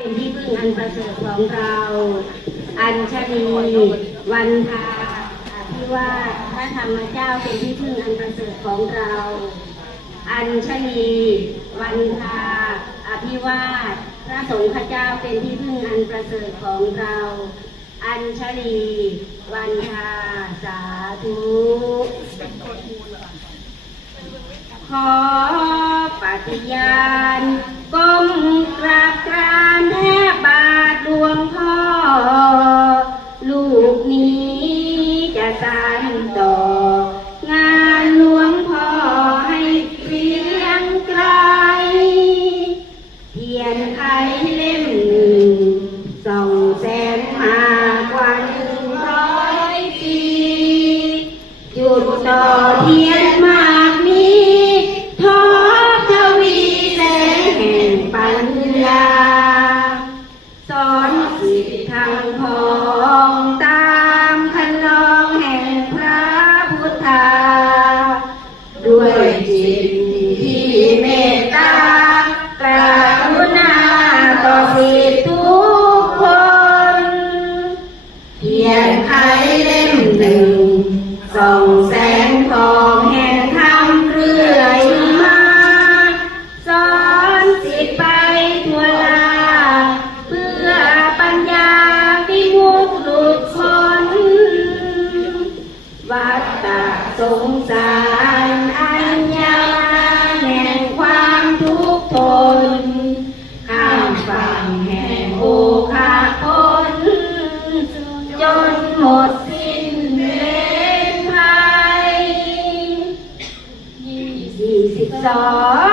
เป็นที่พึ่งอันประเสริฐของเรา อัญชลีวันทาอภิวาทพระธรรมเจ้าเป็นที่พึ่งอันประเสริฐของเรา อัญชลีวันทาอภิวาทพระสงฆ์เจ้าเป็นที่พึ่งอันประเสริฐของเรา อัญชลีวันทาสาธุขอปฏิญาณ สานต่องานหลวงพ่อให้เพียงไกล เทียนไขเล่มหนึ่งส่องแสงมากว่าหนึ่งร้อยปีจุดต่อเทียนมากนี้ทอทวีแสงแห่งปัญญาสอนสิทธิ์ทางพอ ตาสงสารอันยาวนานแห่งความทุกข์ทน ข้ามฝั่งแห่งโอคาพนจนหมดสิ้นเวรภัยยี่สิบสอง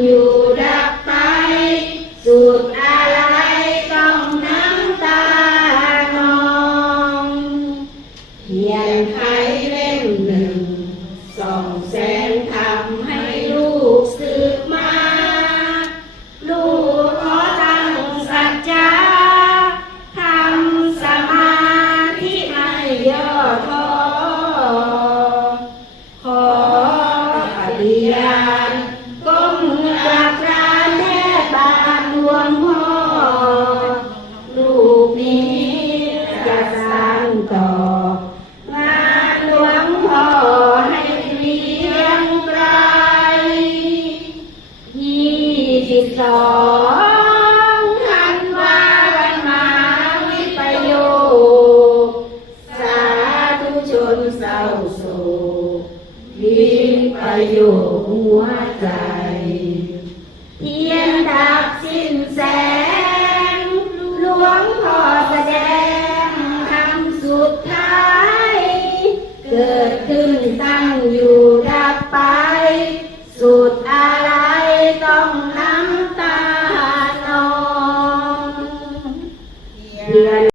อยู่ดับไป สุดอะไรต้องน้ำตานองเพียนไขเล่มหนึ่งสองแสน บสองธันวันมาวิปโยคสาธุชนเศร้าโศกวิปโยหัวใจ เทียนดับสิ้นแสง หลวงพ่อแสดงคำสุดท้าย เกิดขึ้นตั้งอยู่ดับไป